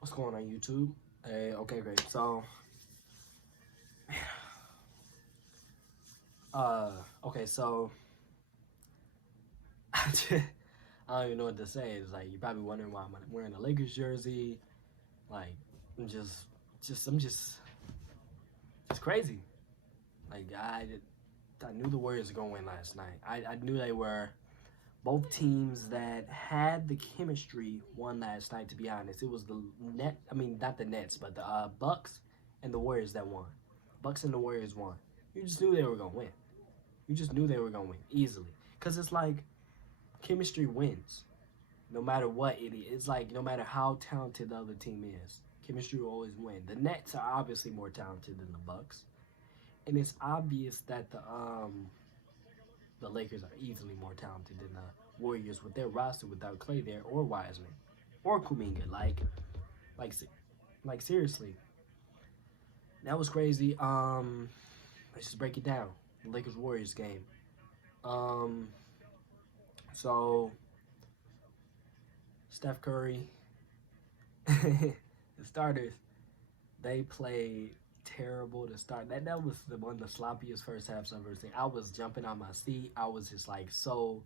What's going on YouTube? Hey, okay, great. So, okay, so I don't even know what to say. It's like you're probably wondering why I'm wearing a Lakers jersey. Like, I'm just crazy. Like, I knew the Warriors were gonna win last night. I knew they were. Both teams that had the chemistry won last night. To be honest, it was the net. I mean, not the Nets, but the Bucks and the Warriors that won. Bucks and the Warriors won. You just knew they were gonna win. You just knew they were gonna win easily. Cause it's like chemistry wins, no matter what it is. It's like no matter how talented the other team is, chemistry will always win. The Nets are obviously more talented than the Bucks, and it's obvious that the Lakers are easily more talented than the Warriors with their roster without Clay there or Wiseman or Kuminga. Like, like seriously, that was crazy. Let's just break it down. The Lakers Warriors game. Um, so Steph Curry, the starters, they played terrible to start. That was one of the sloppiest first halves I've ever seen. I was jumping on my seat. I was just like so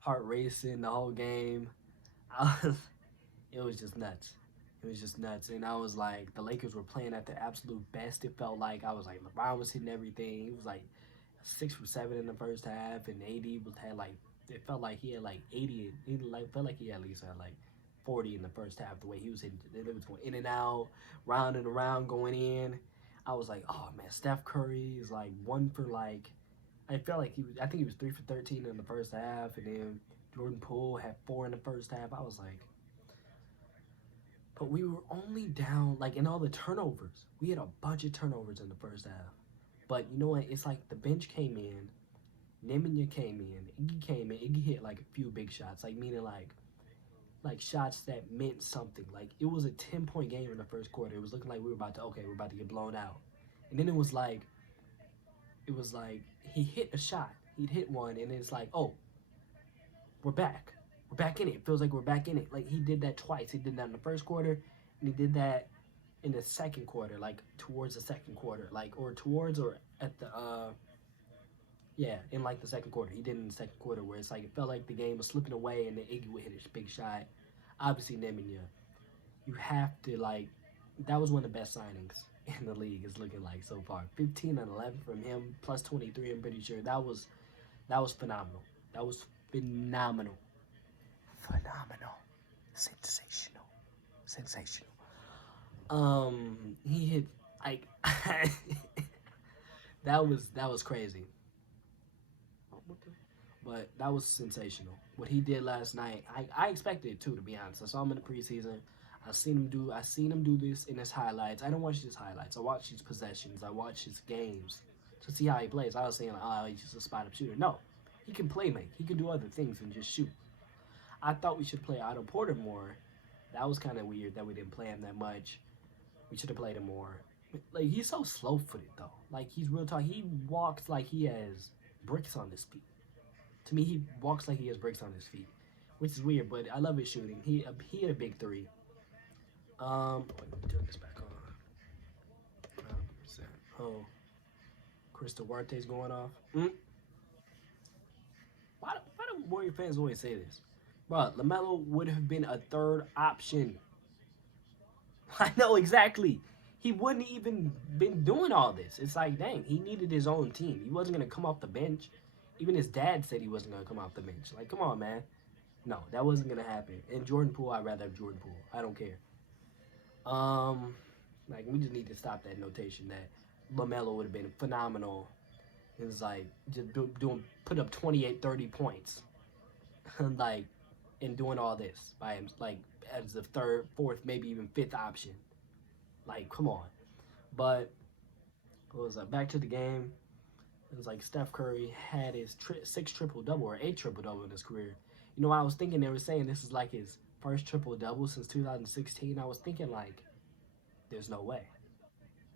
heart racing the whole game. Was, it was just nuts. It was just nuts. And I was like, the Lakers were playing at their absolute best. It felt like I was like, LeBron was hitting everything. It was like 6 for 7 in the first half, and AD was had like it felt like he had like 80. He like felt like he at least had like 40 in the first half. The way he was hitting, it was going in and out, round and around, going in. I was like, oh man, Steph Curry is like one for like. I felt like he was. I think he was 3 for 13 in the first half, and then Jordan Poole had 4 in the first half. I was like, but we were only down like in all the turnovers. We had a bunch of turnovers in the first half. But you know what? It's like the bench came in, Nemanja came in, Iggy came in. Iggy hit like a few big shots, like meaning like shots that meant something. Like it was a 10-point game in the first quarter. It was looking like we were about to we're about to get blown out. And then it was like he hit a shot. He'd hit one, and it's like, oh, we're back. We're back in it. It feels like we're back in it. Like he did that twice. He did that in the first quarter, and he did that in the second quarter, like towards the second quarter, like or towards or at the yeah, in like the second quarter. He did it in the second quarter where it's like it felt like the game was slipping away and then Iggy would hit a big shot. Obviously, Nemanja, you have to like that was one of the best signings in the league. It's looking like so far. 15 and 11 from him, plus 23. I'm pretty sure that was phenomenal. That was phenomenal, phenomenal, sensational, sensational. He hit like that was crazy. But that was sensational. What he did last night, I expected it too, to be honest. I saw him in the preseason. I seen him do this in his highlights. I don't watch his highlights. I watch his possessions. I watch his games to see how he plays. I was saying, like, oh, he's just a spot up shooter. No, he can play make. He can do other things than just shoot. I thought we should play Otto Porter more. That was kind of weird that we didn't play him that much. We should have played him more. Like he's so slow footed though. Like he's real tall. He walks like he has bricks on his feet. To me, he walks like he has bricks on his feet, which is weird. But I love his shooting. He had a big three. Wait, let me turn this back on. 100%. Oh, Crystal Duarte's going off. Why do Warrior fans always say this? Bro, LaMelo would have been a third option. I know exactly. He wouldn't even been doing all this. It's like, dang, he needed his own team. He wasn't gonna come off the bench. Even his dad said he wasn't gonna come off the bench. Like, come on, man. No, that wasn't gonna happen. And Jordan Poole, I'd rather have Jordan Poole. I don't care. Um, like we just need to stop that notation that LaMelo would have been phenomenal. It's like just doing put up 28, 30 points, like, and doing all this by him, like as the third, fourth, maybe even fifth option. Like, come on. But it was back to the game. It was like Steph Curry had his sixth triple double or eighth triple double in his career. You know, I was thinking they were saying this is like his first triple double since 2016. I was thinking like, there's no way.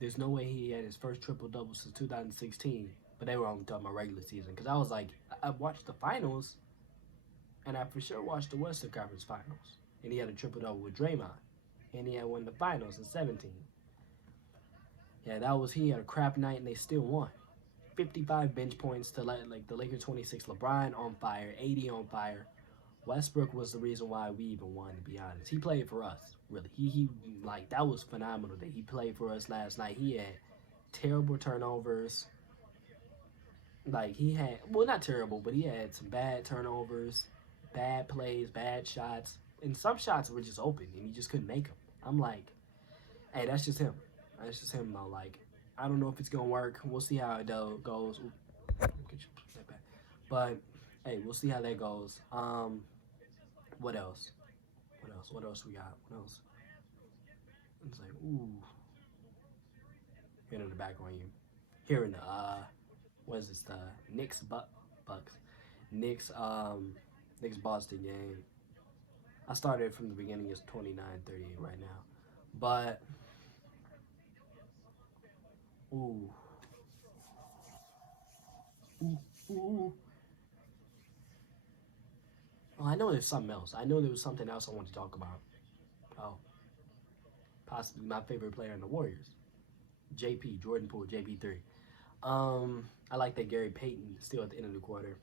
There's no way he had his first triple double since 2016. But they were only talking about regular season because I was like, I watched the finals, and I for sure watched the Western Conference Finals, and he had a triple double with Draymond. and he had won the finals in 17. Yeah, that was he had a crap night and they still won. 55 bench points to like the Lakers 26. LeBron on fire, 80 on fire. Westbrook was the reason why we even won, to be honest. He played for us, really. He like that was phenomenal that he played for us last night. He had terrible turnovers. Like he had, well, not terrible, but he had some bad turnovers, bad plays, bad shots, and some shots were just open and he just couldn't make them. I'm like, hey, that's just him. That's just him though. Like, I don't know if it's gonna work. We'll see how it goes. But hey, we'll see how that goes. What else? What else? What else we got? What else? It's like, ooh, hearing in the background, you hearing the what is this? The Knicks Bucks, Knicks Knicks Boston game. I started from the beginning. It's 29-38 right now, but ooh, ooh, ooh. Oh, I know there's something else. I know there was something else I want to talk about. Oh, possibly my favorite player in the Warriors, JP Jordan Poole, JP3. I like that Gary Payton still at the end of the quarter.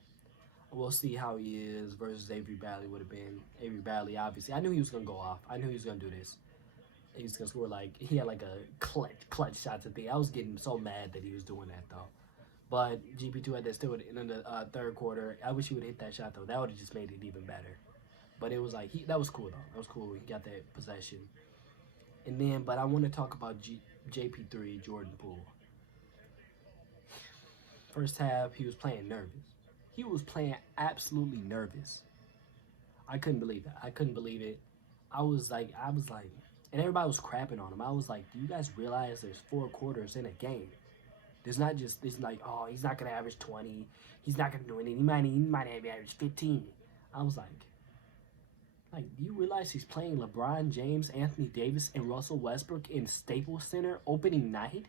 We'll see how he is versus Avery Bradley would have been. Avery Bradley, obviously, I knew he was gonna go off. I knew he was gonna do this. He was gonna score like he had like a clutch shots at the. I was getting so mad that he was doing that though. But GP2 had that still at the end of the third quarter. I wish he would have hit that shot though. That would have just made it even better. But it was like that was cool though. That was cool. He got that possession. And then, but I want to talk about JP3 Jordan Poole. First half, he was playing nervous. He was playing absolutely nervous. I couldn't believe it. I couldn't believe it. I was like, and everybody was crapping on him. I was like, do you guys realize there's 4 quarters in a game? There's not just this like, oh, he's not gonna average 20. He's not gonna do anything. He might average 15. I was like, do you realize he's playing LeBron James, Anthony Davis, and Russell Westbrook in Staples Center opening night?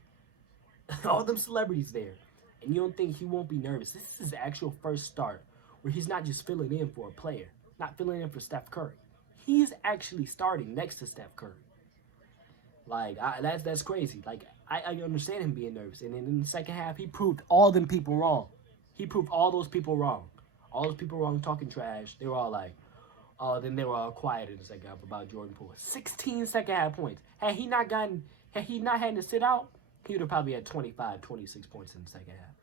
All them celebrities there. And you don't think he won't be nervous. This is his actual first start where he's not just filling in for a player, not filling in for Steph Curry. He's actually starting next to Steph Curry. Like, that's crazy. Like, I understand him being nervous. And then in the second half, he proved all them people wrong. He proved all those people wrong. All those people wrong talking trash. They were all like, oh, then they were all quiet in the second half about Jordan Poole. 16 second half points. Had he not had to sit out, he would have probably had 25, 26 points in the second half.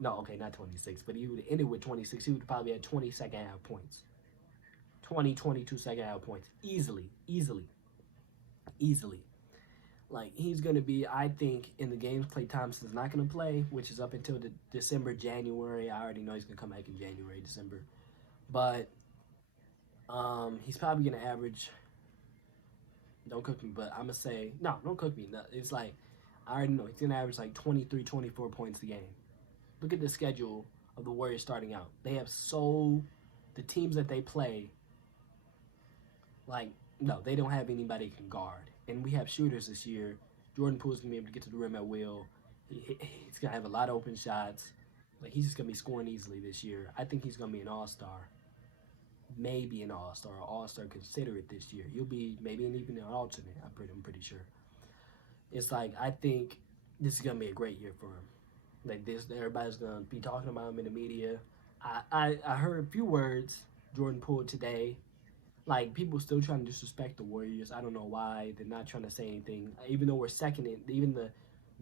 No, okay, not 26, but he would have ended with 26. He would have probably had 20 second half points. 20, 22 second half points. Easily. Like, he's going to be, I think, in the games Klay Thompson's not going to play, which is up until December, January. I already know he's going to come back in January, December. But he's probably going to average, don't cook me, but I'm going to say, no, don't cook me. No, it's like, I already know he's going to average like 23, 24 points a game. Look at the schedule of the Warriors starting out. They have the teams that they play, like, no, they don't have anybody who can guard. And we have shooters this year. Jordan Poole's going to be able to get to the rim at will. He's going to have a lot of open shots. Like, he's just going to be scoring easily this year. I think he's going to be an all-star. Maybe an all-star. All-star considerate this year. He'll be maybe even an alternate, I'm pretty sure. It's like, I think this is going to be a great year for him. Like this, everybody's gonna be talking about him in the media. I heard a few words, Jordan Poole today. Like, people still trying to disrespect the Warriors. I don't know why they're not trying to say anything. Even though we're second in, even the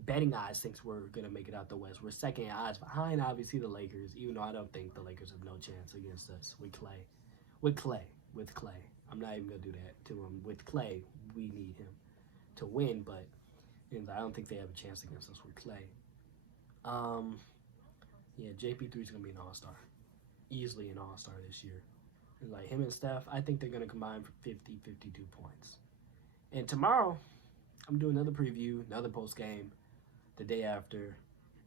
betting odds thinks we're gonna make it out the West. We're second in odds behind obviously the Lakers. Even though I don't think the Lakers have no chance against us with Clay. With Clay. I'm not even gonna do that to him. With Clay, we need him to win, but I don't think they have a chance against us with Clay. Yeah, JP3 is going to be an all-star. Easily an all-star this year. And like him and Steph, I think they're going to combine for 50, 52 points. And tomorrow, I'm doing another preview, another post-game, the day after.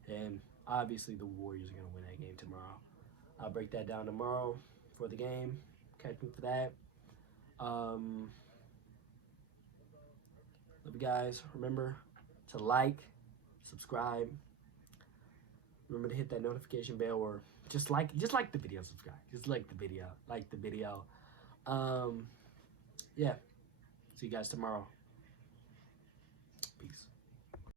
And obviously the Warriors are going to win that game tomorrow. I'll break that down tomorrow for the game. Catch me for that. Love you guys. Remember to like, subscribe. Remember to hit that notification bell, or just like the video, subscribe. Just like the video. Yeah. See you guys tomorrow.